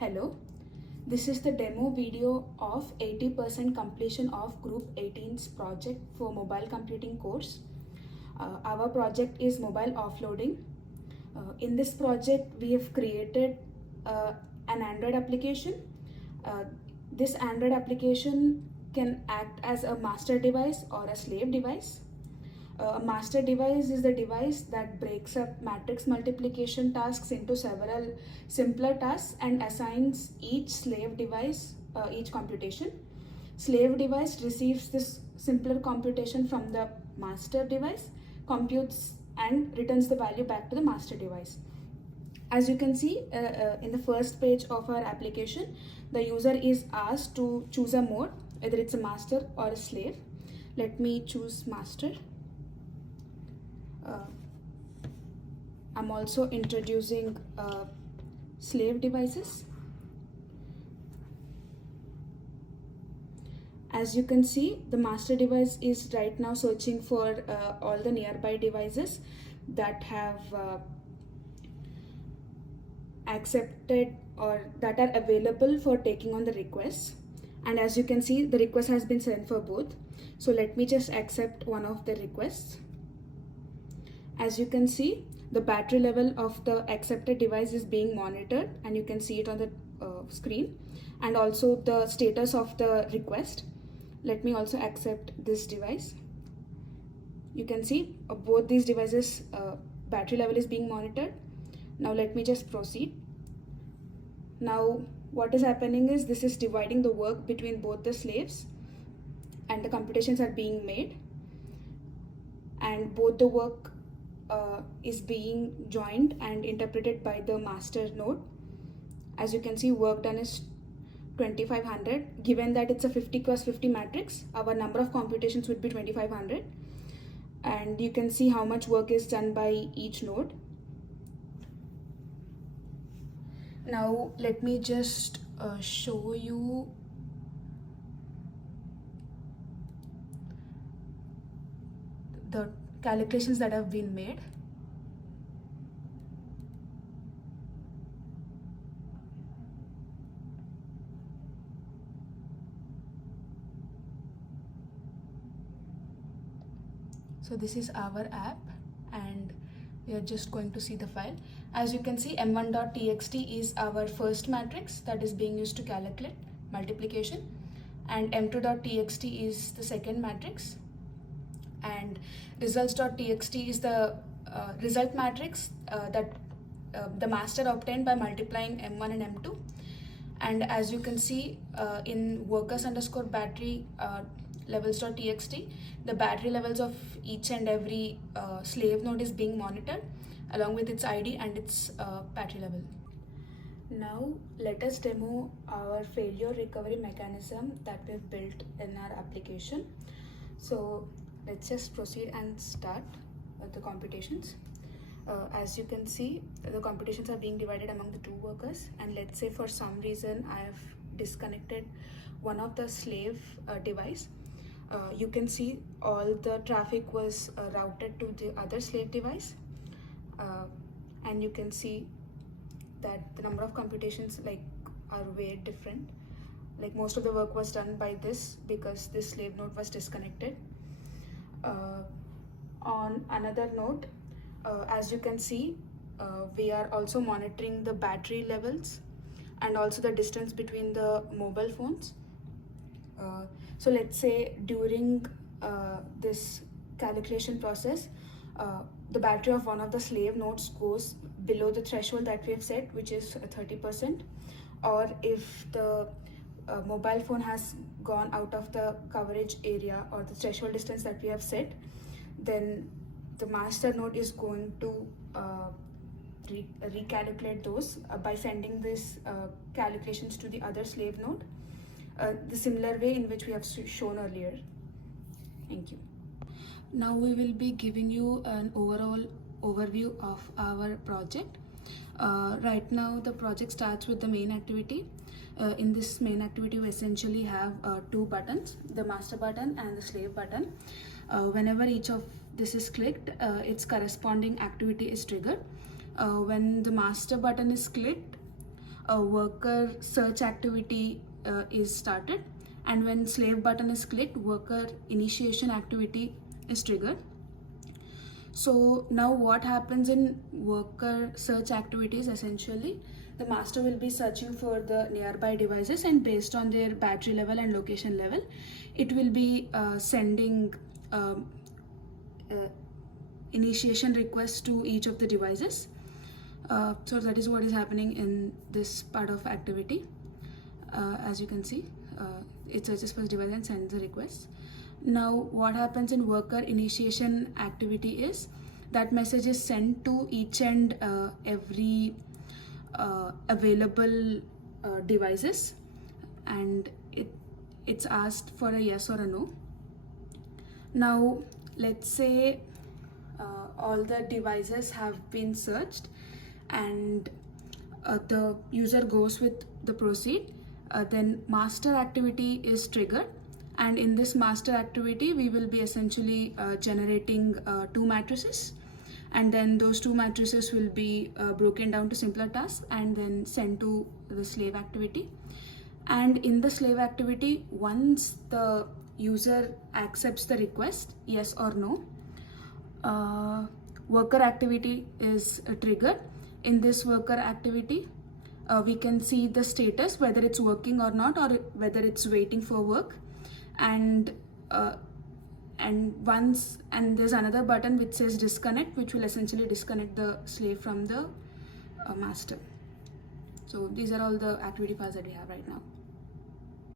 Hello, this is the demo video of 80% completion of Group 18's project for mobile computing course. Our project is mobile offloading. In this project, we have created an Android application. This Android application can act as a master device or a slave device. A master device is the device that breaks up matrix multiplication tasks into several simpler tasks and assigns each slave device each computation. Slave device receives this simpler computation from the master device, computes and returns the value back to the master device. As you can see in the first page of our application, the user is asked to choose a mode, whether it's a master or a slave. Let me choose master. I'm also introducing slave devices. As you can see, the master device is right now searching for all the nearby devices that have accepted or that are available for taking on the requests. And as you can see, the request has been sent for both. So let me just accept one of the requests. As you can see, the battery level of the accepted device is being monitored and you can see it on the screen, and also the status of the request. Let me also accept this device. You can see both these devices battery level is being monitored. Now let me just proceed. Now what is happening is this is dividing the work between both the slaves and the computations are being made, and both the work is being joined and interpreted by the master node. As you can see, work done is 2500. Given that it's a 50 cross 50 matrix, our number of computations would be 2500, and you can see how much work is done by each node. Now let me just show you the calculations that have been made. So this is our app and we are just going to see the file. As you can see, m1.txt is our first matrix that is being used to calculate multiplication, and m2.txt is the second matrix, and results.txt is the result matrix that the master obtained by multiplying m1 and m2. And as you can see in workers underscore battery levels.txt, the battery levels of each and every slave node is being monitored along with its ID and its battery level. Now let us demo our failure recovery mechanism that we've built in our application. So let's just proceed and start the computations. As you can see, the computations are being divided among the two workers, and let's say for some reason I have disconnected one of the slave device. You can see all the traffic was routed to the other slave device, and you can see that the number of computations are way different. Like most of the work was done by this because this slave node was disconnected. On another note, as you can see, we are also monitoring the battery levels and also the distance between the mobile phones. So let's say during this calculation process, the battery of one of the slave nodes goes below the threshold that we have set, which is 30%, or if the mobile phone has gone out of the coverage area or the threshold distance that we have set, then the master node is going to recalculate those by sending these calculations to the other slave node, the similar way in which we have shown earlier. Thank you. Now we will be giving you an overall overview of our project. Right now the project starts with the main activity. In this main activity we essentially have two buttons, the master button and the slave button. Whenever each of this is clicked, its corresponding activity is triggered. When the master button is clicked, a worker search activity is started, and when slave button is clicked, worker initiation activity is triggered. So now what happens in worker search activities, essentially the master will be searching for the nearby devices, and based on their battery level and location level, it will be sending initiation requests to each of the devices. So that is what is happening in this part of activity. As you can see, it searches for the device and sends the request. Now what happens in worker initiation activity is that message is sent to each and every available devices, and it's asked for a yes or a no. Now let's say all the devices have been searched, and the user goes with the proceed. Then master activity is triggered, and in this master activity we will be essentially generating 2 matrices, and then those 2 matrices will be broken down to simpler tasks and then sent to the slave activity. And in the slave activity, once the user accepts the request, yes or no, worker activity is triggered. In this worker activity, we can see the status, whether it's working or not, or whether it's waiting for work. And there's another button which says disconnect, which will essentially disconnect the slave from the master. So these are all the activity files that we have right now.